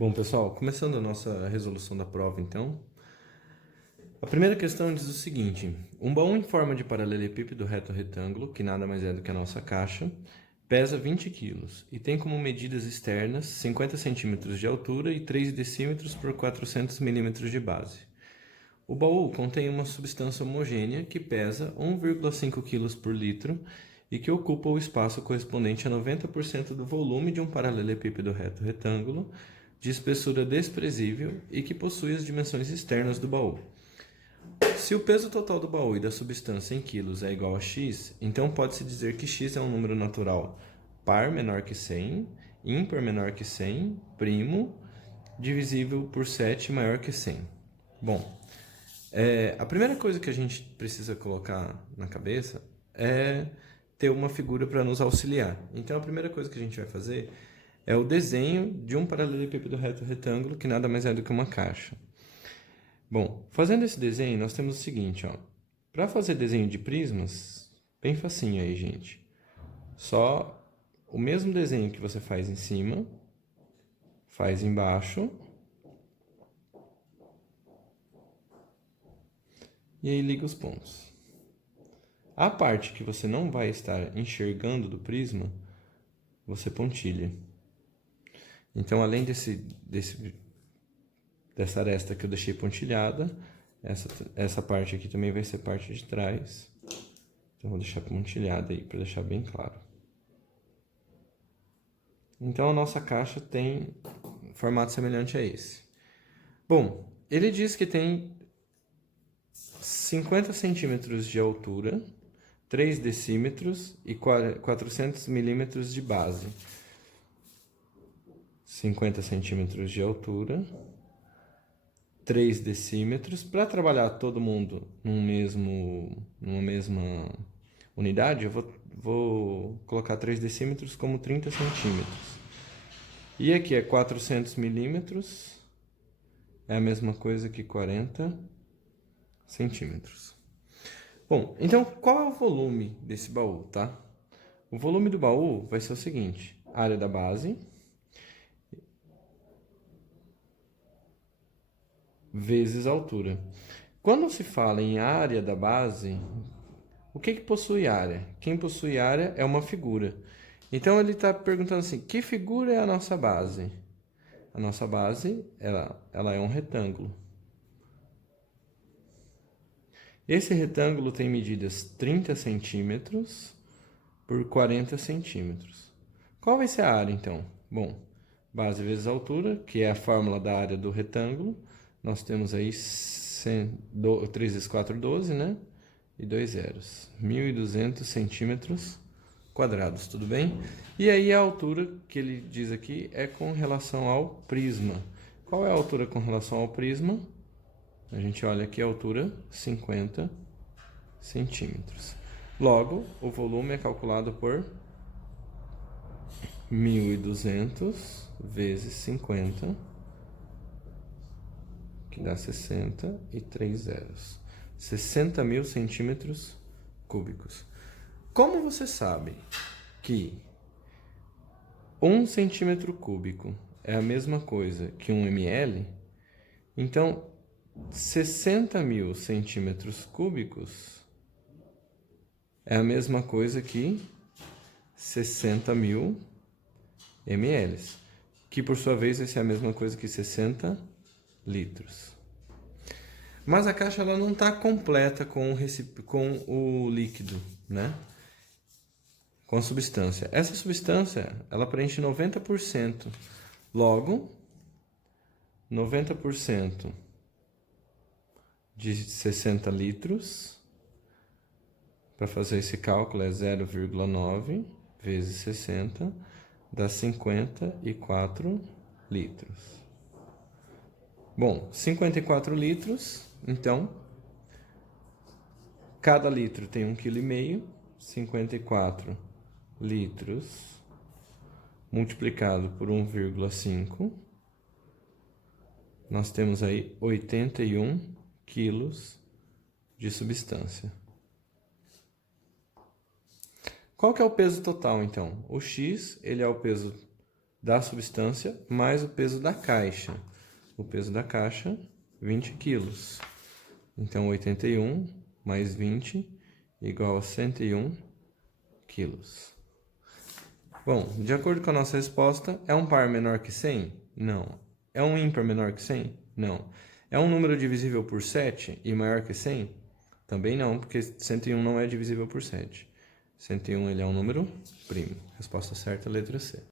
Bom, pessoal, começando a nossa resolução da prova, então. A primeira questão diz o seguinte: um baú em forma de paralelepípedo reto retângulo, que nada mais é do que a nossa caixa, pesa 20 kg e tem como medidas externas 50 cm de altura e 3 decímetros por 400 mm de base. O baú contém uma substância homogênea que pesa 1,5 kg por litro e que ocupa o espaço correspondente a 90% do volume de um paralelepípedo reto retângulo de espessura desprezível e que possui as dimensões externas do baú. Se o peso total do baú e da substância em quilos é igual a x, então pode-se dizer que x é um número natural par menor que 100, ímpar menor que 100, primo, divisível por 7 maior que 100. Bom, a primeira coisa que a gente precisa colocar na cabeça é ter uma figura para nos auxiliar. Então, a primeira coisa que a gente vai fazer é o desenho de um paralelepípedo reto retângulo, que nada mais é do que uma caixa. Bom, fazendo esse desenho, nós temos o seguinte, ó. Para fazer desenho de prismas, bem facinho aí, gente. Só o mesmo desenho que você faz em cima, faz embaixo. E aí liga os pontos. A parte que você não vai estar enxergando do prisma, você pontilha. Então, além dessa aresta que eu deixei pontilhada, essa parte aqui também vai ser parte de trás. Então, vou deixar pontilhada aí, para deixar bem claro. Então, a nossa caixa tem formato semelhante a esse. Bom, ele diz que tem 50 centímetros de altura, 3 decímetros e 400 milímetros de base. 50 centímetros de altura, 3 decímetros. Para trabalhar todo mundo numa mesma unidade, eu vou colocar 3 decímetros como 30 centímetros. E aqui é 400 milímetros, é a mesma coisa que 40 centímetros. Bom, então qual é o volume desse baú, tá? O volume do baú vai ser o seguinte: área da base vezes a altura. Quando se fala em área da base, o que possui área? Quem possui área é uma figura. Então ele está perguntando assim: que figura é a nossa base? A nossa base ela é um retângulo. Esse retângulo tem medidas 30 centímetros por 40 centímetros. Qual vai ser a área, então? Bom, base vezes altura, que é a fórmula da área do retângulo. Nós temos aí 3 vezes 4, 12, né? E 2 zeros. 1.200 centímetros quadrados, tudo bem? E aí a altura que ele diz aqui é com relação ao prisma. Qual é a altura com relação ao prisma? A gente olha aqui a altura, 50 centímetros. Logo, o volume é calculado por 1.200 vezes 50, que dá 63 zeros. 60 mil centímetros cúbicos. Como você sabe que 1 centímetro cúbico é a mesma coisa que 1 ml, então 60 mil centímetros cúbicos é a mesma coisa que 60 mil ml, que por sua vez vai ser a mesma coisa que 60 litros. Mas a caixa ela não está completa com o líquido, né? Com a substância. Essa substância ela preenche 90%. Logo, 90% de 60 litros, para fazer esse cálculo é 0,9 vezes 60, dá 54 litros. Bom, 54 litros, então, cada litro tem 1,5 kg, 54 litros multiplicado por 1,5, nós temos aí 81 quilos de substância. Qual que é o peso total, então? O X, ele é o peso da substância mais o peso da caixa. O peso da caixa, 20 quilos. Então, 81 mais 20 igual a 101 quilos. Bom, de acordo com a nossa resposta, é um par menor que 100? Não. É um ímpar menor que 100? Não. É um número divisível por 7 e maior que 100? Também não, porque 101 não é divisível por 7. 101 ele é um número primo. Resposta certa, letra C.